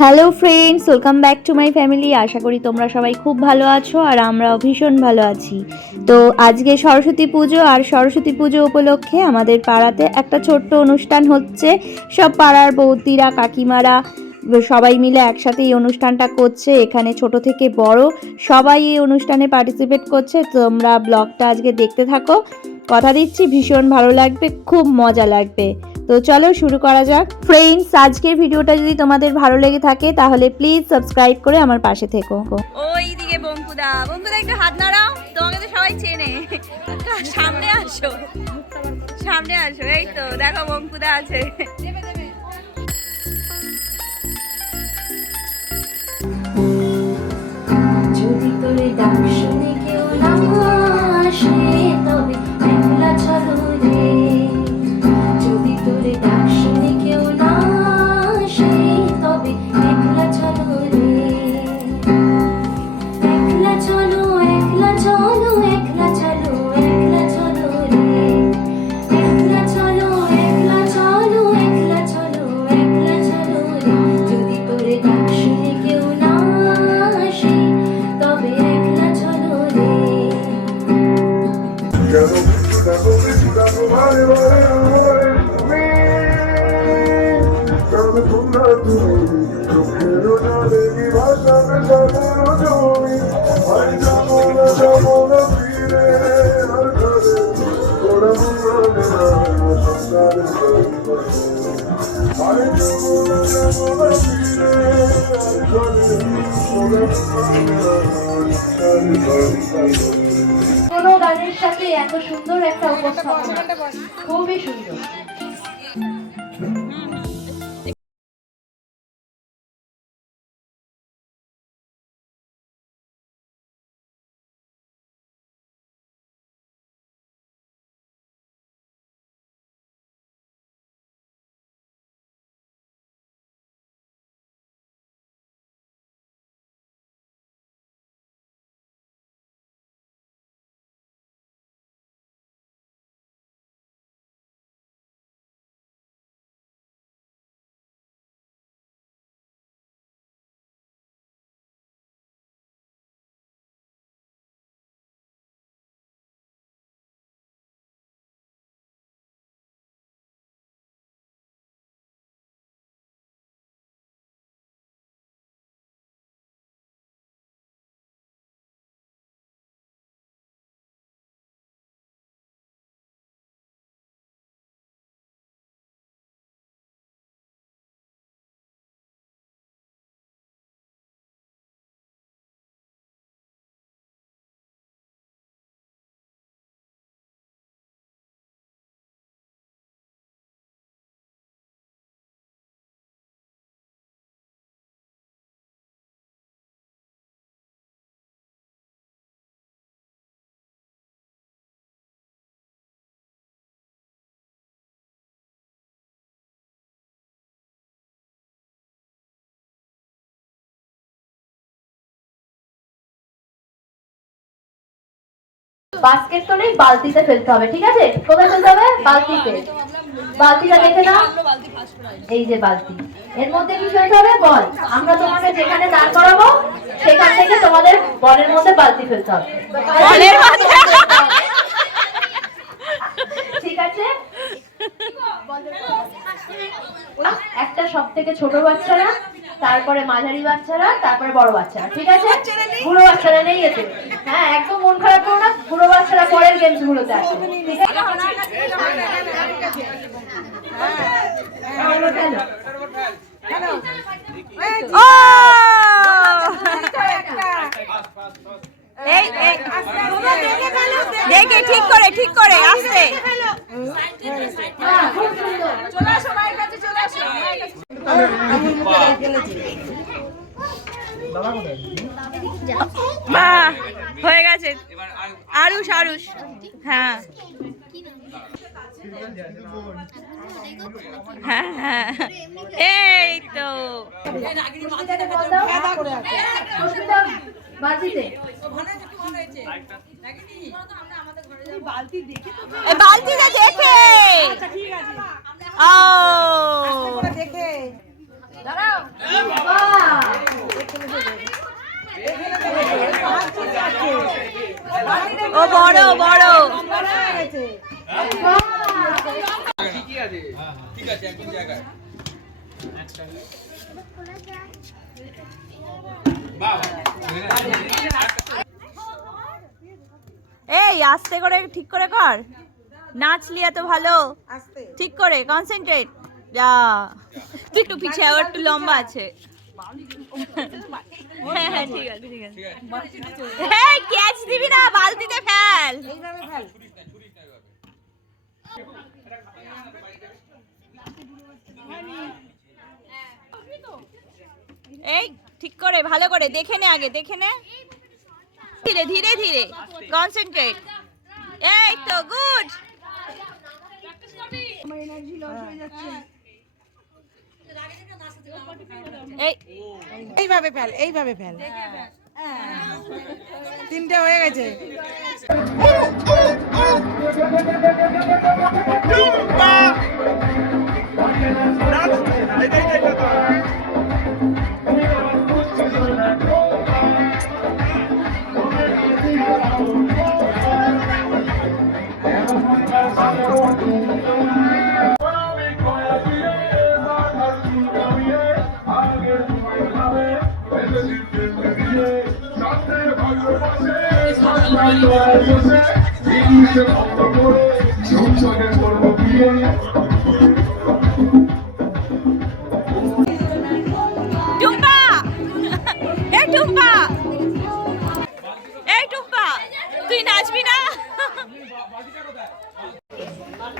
Hello friends, welcome back to my family. আশা করি তোমরা সবাই খুব ভালো আছো আর আমরাও ভীষণ ভালো আছি। তো আজকে সরস্বতী পুজো, আর সরস্বতী পুজো উপলক্ষে আমাদের পাড়াতে একটা ছোট্ট অনুষ্ঠান হচ্ছে। সব পাড়ার বৌদিরা, কাকিমারা সবাই মিলে একসাথে এই অনুষ্ঠানটা করছে। এখানে ছোট থেকে বড় সবাই এই অনুষ্ঠানে পার্টিসিপেট করছে। তোমরা ব্লগটা আজকে দেখতে থাকো, কথা দিচ্ছি ভীষণ ভালো লাগবে, খুব মজা লাগবে। তো চলো শুরু করা যাক। ফ্রেন্ডস, আজকের ভিডিওটা যদি তোমাদের ভালো লেগে থাকে তাহলে প্লিজ সাবস্ক্রাইব করে আমার পাশে থেকো। ওই দিকে বঙ্কুদা, বঙ্কুদা একটু হাত নাড়াও, তোমাকে তো সবাই চেনে। সামনে আসো, সামনে আসো, এই তো দেখো বঙ্কুদা আছে। যদি তোরে ডাক শুনে কেউ না আসে তবে একলা চলো রে। যদি তোরে ডাক শুনে কেউ না আসে তবে একলা চলো রে। একলা চলো, একলা চলো, একলা চলো, একলা চলো রে। একলা চলো, একলা চলো, একলা চলো, একলা চলো রে। যদি তোরে ডাক শুনে কেউ না আসে তবে একলা চলো রে। কোনো গানের সাথে এত সুন্দর একটা উপস্থাপনা, খুবই সুন্দর। বাস্কেট তো নেই, বালতিতে ফেলতে হবে, ঠিক আছে? কোথায় ফেলতে হবে? বালতিতে। বালতিটা দেখে নাও, এই যে বালতি, এর মধ্যে কি ফেলতে হবে? বল। আমরা তোমাকে যেখানে দাঁড় করাবো সেখান থেকে তোমাদের বলের মধ্যে বালতি ফেলতে হবে, ঠিক আছে? একটা সব থেকে ছোট বাচ্চারা, তারপরে মাঝারি বাচ্চারা, তারপরে বড় বাচ্চারা, ঠিক আছে? বুড়ো বাচ্চারা নেই এতে। হ্যাঁ, একদম মন খারাপ করো না, বুড়ো বাচ্চারা পরের গেমস গুলোতে আছে, ঠিক আছে? দেখে ঠিক করে আসতে। হয়ে গেছে। আরুষ, আরুষ, হ্যাঁ হ্যাঁ হ্যাঁ, এই তো বালতিতে দেখে ও বড় বড়। এই আস্তে করে ঠিক করে কর, নাচলি এত ভালো, ঠিক করে কনসেন্ট্রেট। যা তুই একটু পিছিয়ে, আবার একটু লম্বা আছে। হ্যাঁ হ্যাঁ ঠিক আছে ঠিক আছে। হ্যাঁ ক্যাচ দিবি না, বালতিতে ফেল। এই ঠিক করে ভালো করে দেখে নে, আগে দেখে নে, ধীরে ধীরে ধীরে কনসেন্ট্রেট। এই তো গুড। এইভাবে ফেল, এইভাবে ফেল। তিনটে হয়ে গেছে। টুম্পা, এই টুম্পা, এই টুম্পা, তুই নাচবি না?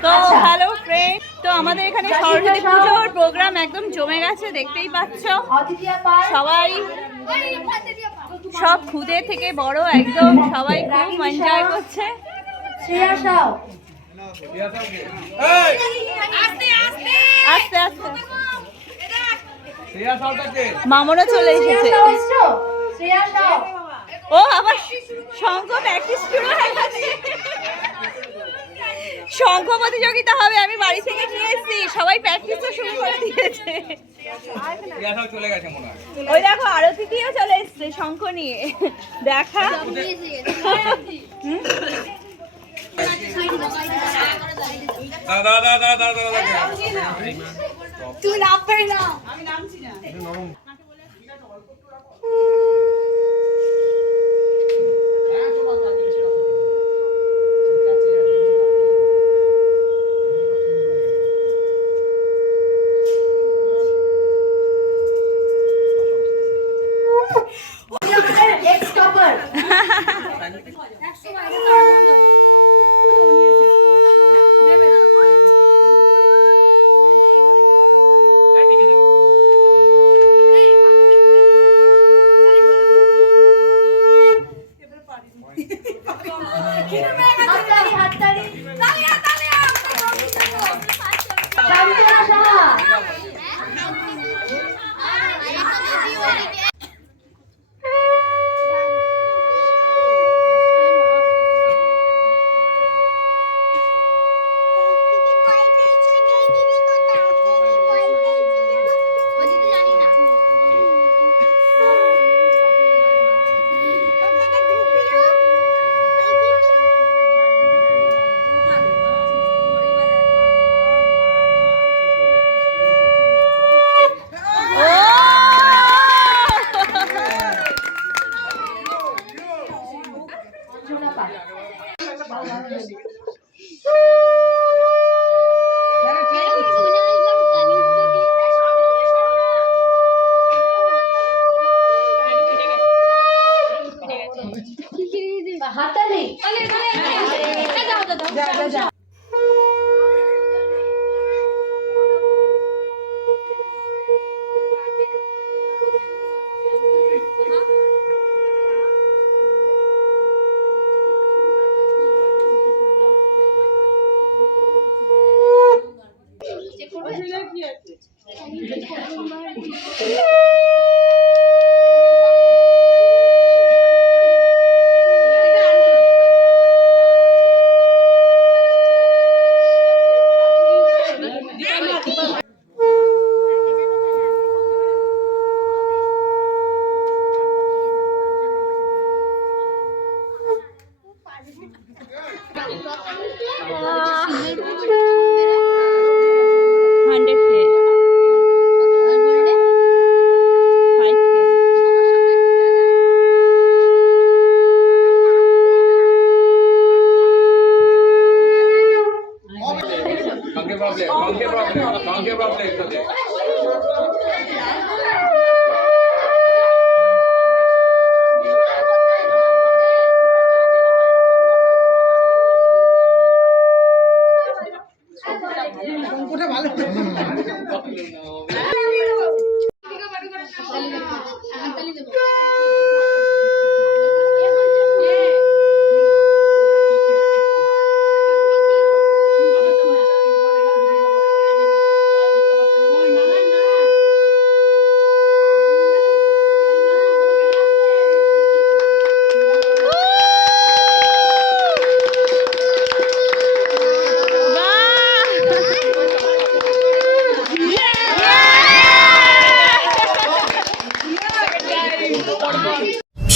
তো হ্যালো ফ্রেন্ড, তো আমাদের এখানে সরস্বতী পুজোর প্রোগ্রাম একদম জমে গেছে, দেখতেই পাচ্ছ। সবাই, সব খুদে থেকে বড় একদম সবাই খুব এনজয় করছে। আস্তে আস্তে মামনও চলে এসেছে। ও আবার শঙ্খ প্র্যাকটিস শুরু হয়ে গেছে। শঙ্খ প্রতিযোগিতা হবে, আমি বাড়ি থেকে নিয়ে এসেছি, সবাই প্র্যাকটিস তো শুরু করে দিয়েছে। ওই দেখো আরতিটিও চলে এসছে শঙ্খ নিয়ে, দেখা। তুই নামবে না।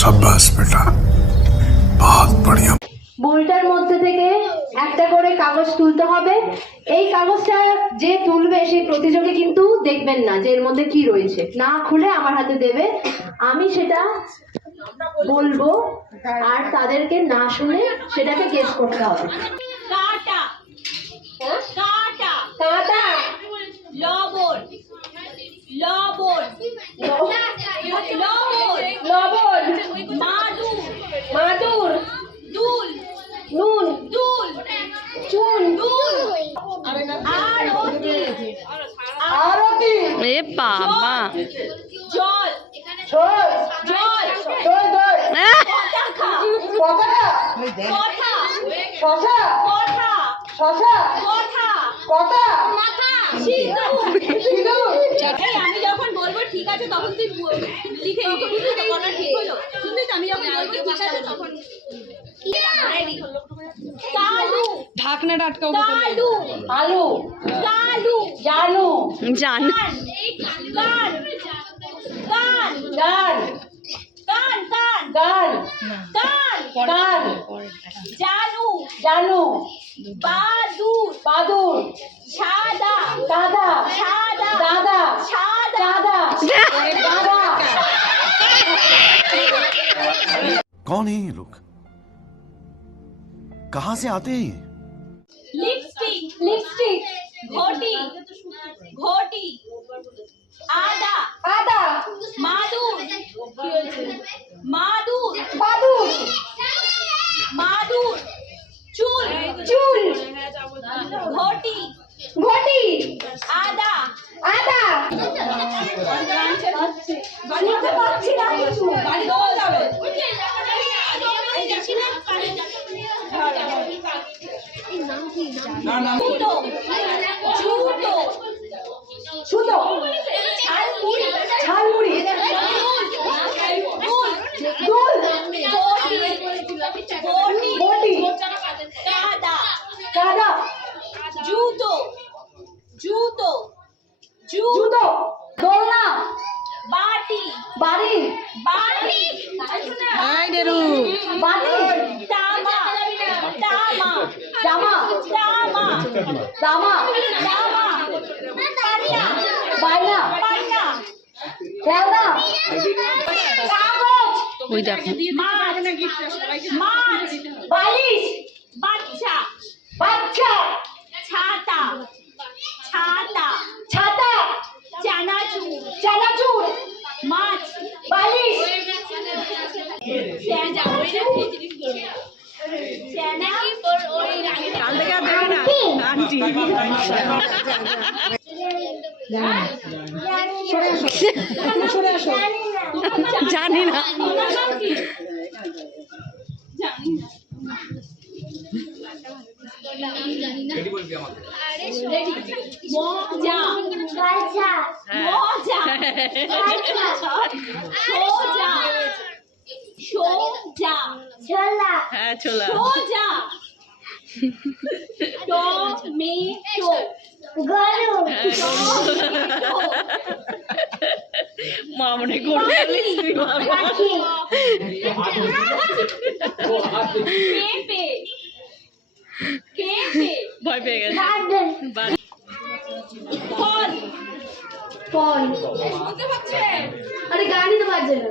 शाबाश बेटा, बहुत बढ़िया। বোলটার মধ্যে থেকে একটা করে কাগজ তুলতে হবে। এই কাগজটা যে তুলবে সেই প্রতিযোগী কিন্তু দেখবেন না যে এর মধ্যে কি রয়েছে, না খুলে আমার হাতে দেবে, আমি সেটা বলবো আর তাদেরকে না শুনে সেটাকে গেস করতে হবে। কাটা, কাটা, কাঁটা, লবণ, লবণ, লবণ, লবণ, মাদুর, মাদুর, দুল, নুন, দুল, চুন, দুল, আরতি, আরতি, এ বাবা জল, ঝোল, জল, দই, দই, পতাকা, পতাকা, কথা, শশা, কথা, শশা, কথা, কটা, মাথা, সিঁদুর। সিঁদুর, এই আমি যখন বলবো ঠিক আছে তখন তুই লিখে বুঝলি তো কথা ঠিক হলো, শুনলি তো আমি যখন বলবো ঠিক আছে তখন কালু, ঢাকনাটা আটকাও কালু, আলু, কালু, জানু, জান কান, কান, কান, গান, কান, কান, গান, কান, গান, জানু, জানু, বাদুর, বাদুর, সাদা, দাদা, সাদা, দাদা, সাদা, দাদা, দাদা, कौन है ये लोग, कहाँ से आते हैं ये? লিপস্টিক, লিপস্টিক, ঘটি, ঘটি, আদা, আদা, মাদুর, মাদুর, বাদুর, মাদুর, চুল, চুল, ঘটি, ঘটি, আদা, আদা, শুনতে পাচ্ছি না কিছু, জুতো, জুতো, সুতো, ঝালমুড়ি, ঝালমুড়ি, দুল, দুল, বটি, বটি, কাদা, কাদা, জুতো, জুতো, জুতো, দোলনা, বাটি, বাড়ি, বাটি, হাই ডেরু বাটি, তামা, তামা, জামা, তামা, দামা, তামা, পান্না, বায়না, পান্না, খেলনা, কাগজ, ওই দেখো মাছ, মাছ, বালিশ, বাচ্চা, বাচ্চা, ছাতা, ছাতা, ছাতা, চানাচুর, চানাচুর, মাছ, বালিশ, জানি না মজা, মজা, সোজা, সোজা, হ্যাঁ ছোলা সোজা, টমেটো, মা মনে করে পেঁপে, পেঁপে, ভয় পেয়ে গেছে ফল, ফল, বুঝতে পারছেন? আরে গানই তো বাজছে না,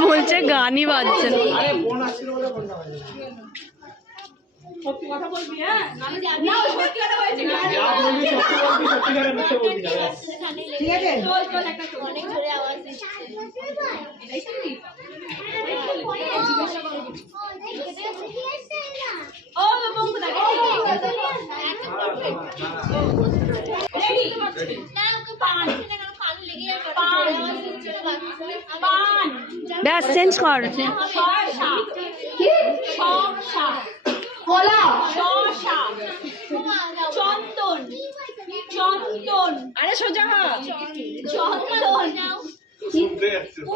বলছে গানই বাজছে না কথা বলবি, হ্যাঁ? না, ও সত্যি কথা বলছে। ঠিক আছে চল, চল, একটা চল। এটাই শুনি? ও, বঙ্কুদা, ready? পান, পান, পান, ব্যাস চেঞ্জ কর শসা, শসা, কলা, শসা, চন্দন, চন্দন, আরে সোজা হ চন্দন,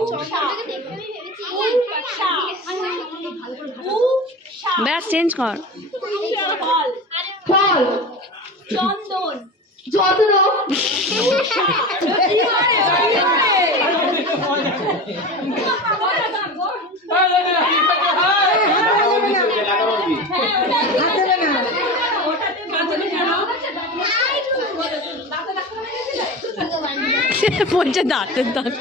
উষা, উষা, উষা, ব্যাস চেঞ্জ কর ফল, ফল, চন্দন, যত্ন, বলছে দাঁতের দাঁত।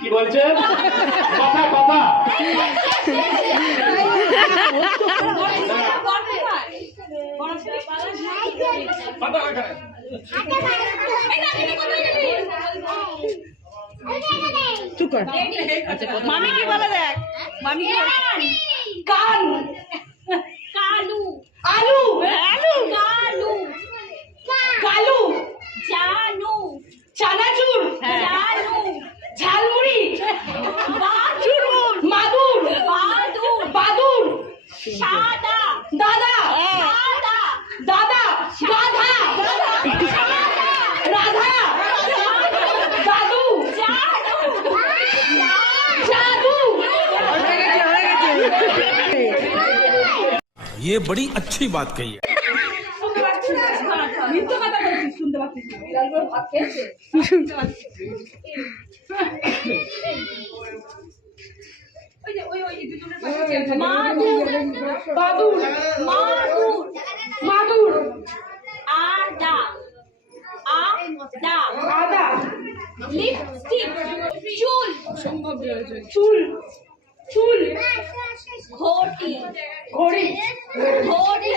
কি বলছেন? কথা কথা মামি কি বলে দেখ, মামি কি বলে? কান, কালু, আলু, আলু, কালু, কালু, জানু, চানাচুর, জানু, ঝালমুড়ি, বাদুর, মাদুর, বাদুর, বাদুর, সাদা, দাদা, সাদা, দাদা, গাধা, রাধা, দাদু, জাদু, ये बड़ी अच्छी बात कही है। মাদুর, বাদুর, মাদুর, মাদুর, আদা, আদা, আদা, লিপস্টিক, চুল, চুল, চুল, ঘটি, ঘড়ি, ঘড়ি,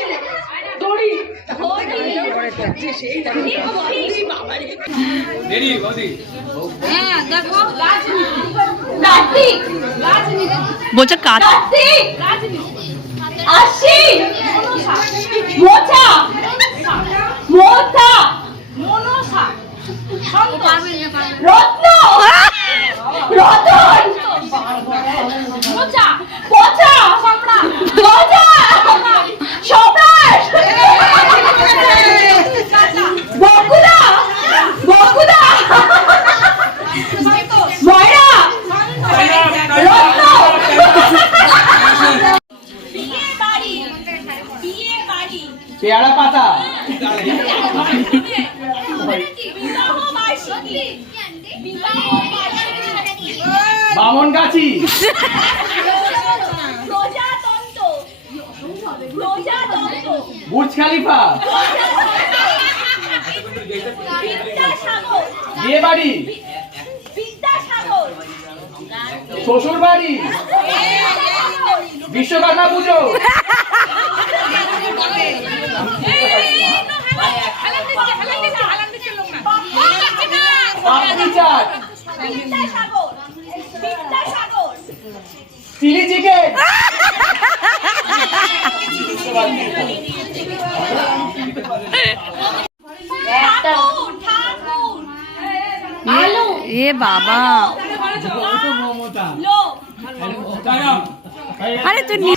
দড়ি, ঘড়ি, দেরি বৌদি কার্তিক, বলছে কার্তিক, আশি, মোচা, মোচা, মনসা, রত্ন, রতন, মোচা, পচা, গজা, সম্রাট, বকুদা, বকুদা, ময়রা, রত্ন, বিয়ে বাড়ি, বিয়ে বাড়ি, পেয়ারা পাতা বিবাহ বার্ষিকী, বিবাহ বার্ষিকী, বামন গাছি প্রজাতন্ত্র, প্রজাতন্ত্র, বুর্জ খালিফা বিদ্যাসাগর, বিয়ে বাড়ি বিদ্যাসাগর, শ্বশুর বাড়ি বিশ্বকর্মা পুজো পাপড়ি চাট বিদ্যাসাগর, বিদ্যাসাগর, চিলি চিকেন ঠাকুর, ঠাকুর, আলু, এ বাবা, লোক, আরে তুই মমতা,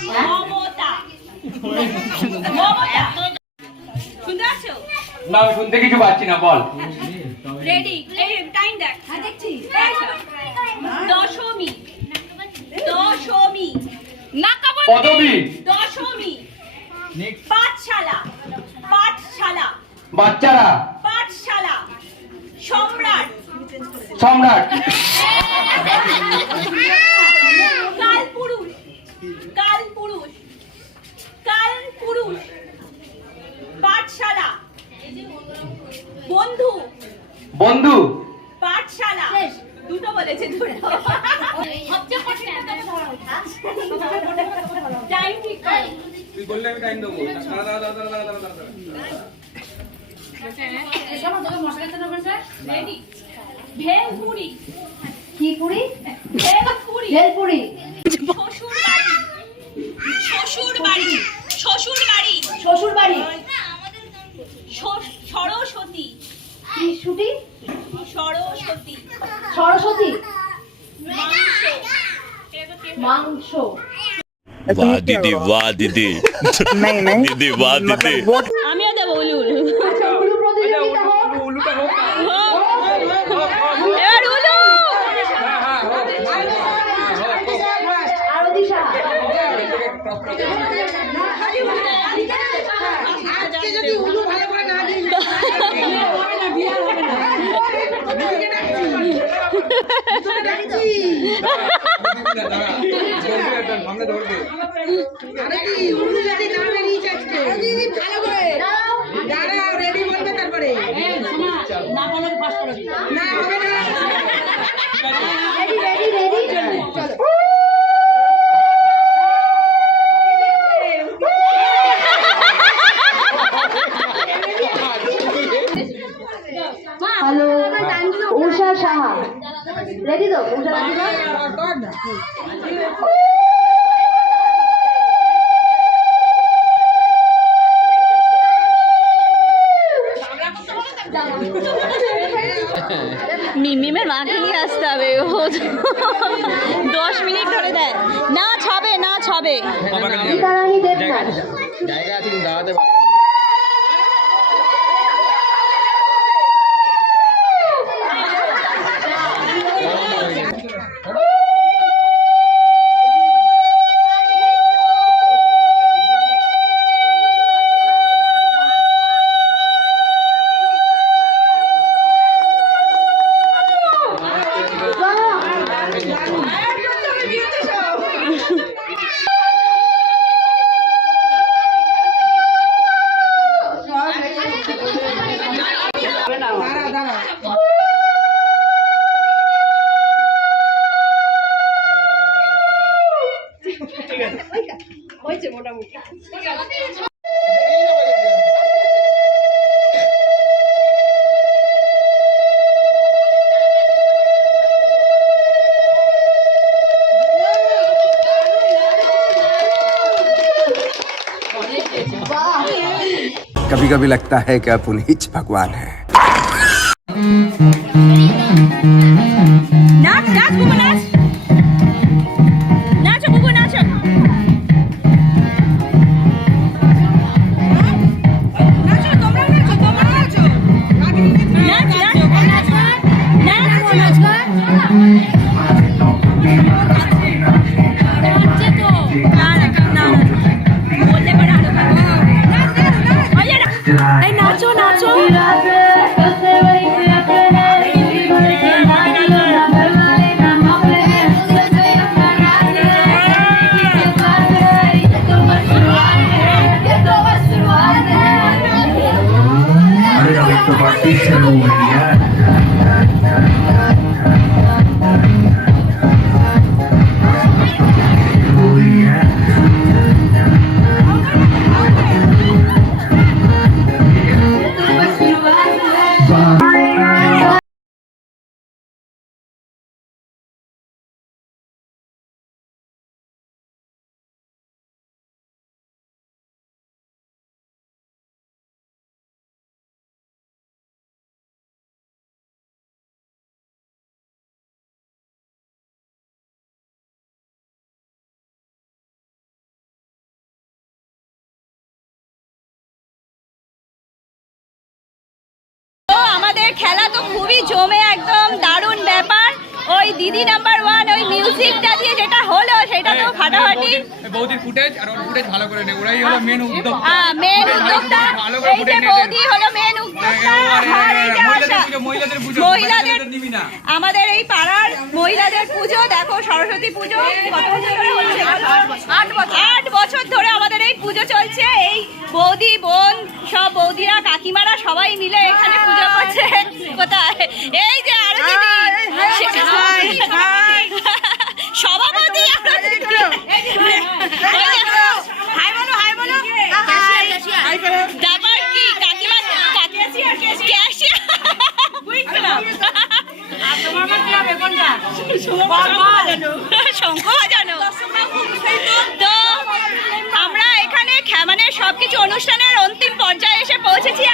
মমতা, শুনতে পাচ্ছ? না আমি শুনতে কিছু পাচ্ছি না বল রেডি, এই টাইম দেখ, দেখছি, দশমী, দশমী, পদবী দশমী, পাঠশালা, পাঠশালা, বাচ্চারা পাঠশালা, সম্রাট, সম্রাট কালপুরুষ, কালপুরুষ, কালপুরুষ, পাঠশালা, বন্ধু, বন্ধু পাঠশালা, দুটো বলেছে দুটো। টাইম ঠিক করো। তুই বললে আমি টাইম দেবো রেডি, ভেলপুরি, কি পুরি, ভেলপুরি, ভেলপুরি, শ্বশুর বাড়ি, শ্বশুর বাড়ি, শ্বশুর शो। वाह दीदी वाह दीदी दीदी वाह दीदी আমিও দেবো উলু উলু अच्छा उलू प्रतियोगिता हो। উলুটা হোক না। এবার উলু आरती शाह। সামনে ধরবে। रेडी रेडी रेडी चलो। हेलो उषा शाह रेडी तो उषा रेडी মিমের মাকে নিয়ে আসতে হবে ও 10 মিনিট ধরে দেয় না ছাবে না ছাবে गीता रानी देवनाथ। জায়গা আছে কিন্তু দাঁড়াতে পারবে। कभी कभी लगता है कि आप उन्हीं भगवान हैं। নাচ নাচ বুবু নাচ নাচো বুবু নাচো নাচো তোমরা নাচো নাচ নাচ নাচ নাচো নাচো আমাদের খেলা তো খুবই জমে একদম দারুণ ব্যাপার ওই দিদি নাম্বার 1 ওই মিউজিকটা দিয়ে যেটা হলো সেটা তো ফাটাফাটি বৌদির ফুটেজ আর ওর ফুটেজ ভালো করে নে ওরাই হলো মেন উদ্যোক্তা মেন উদ্যোক্তা এই যে বৌদি হলো মেন উদ্যোক্তা আর এই যে আশা মহিলাদের আমাদের এই পাড়ার মহিলাদের পুজো দেখো সরস্বতী পুজো কত বছর ধরে হচ্ছে 8 বছর ধরে আমাদের এই পুজো চলছে এই বৌদি বোন সব বৌদিরা কাকিমারা সবাই মিলে এখানে পুজো করছে কোথায় এই যে আরো দিদি সভাপতি তারপর কি কাকিমা শঙ্খ বাজানো তো আমরা এখানে মানে সবকিছু অনুষ্ঠানের অন্তিম পর্যায়ে এসে পৌঁছেছি।